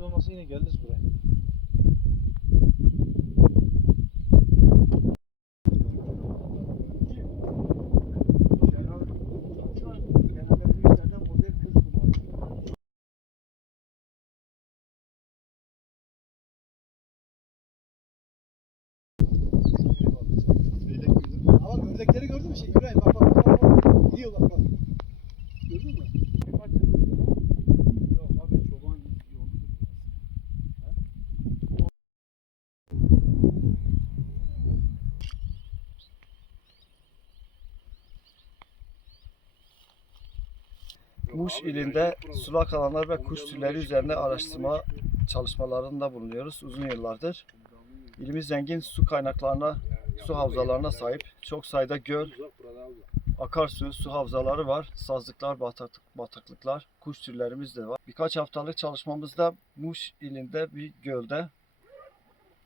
Olması yine geldiniz buraya. Ama ördekleri gördün mü şey İbrahim bak bak bak bak. Gidiyor bak bak. Gördün mü? Muş ilinde sulak alanlar ve kuş türleri üzerine araştırma çalışmalarında bulunuyoruz uzun yıllardır. İlimiz zengin su kaynaklarına, su havzalarına sahip. Çok sayıda göl, akarsu, su havzaları var. Sazlıklar, bataklık, bataklıklar, kuş türlerimiz de var. Birkaç haftalık çalışmamızda Muş ilinde bir gölde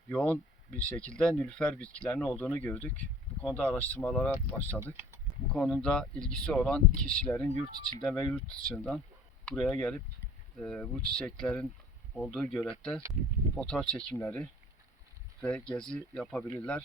yoğun bir şekilde nilüfer bitkilerinin olduğunu gördük. Bu konuda araştırmalara başladık. Bu konuda ilgisi olan kişilerin yurt içinden ve yurt dışından buraya gelip e, bu çiçeklerin olduğu gölette fotoğraf çekimleri ve gezi yapabilirler.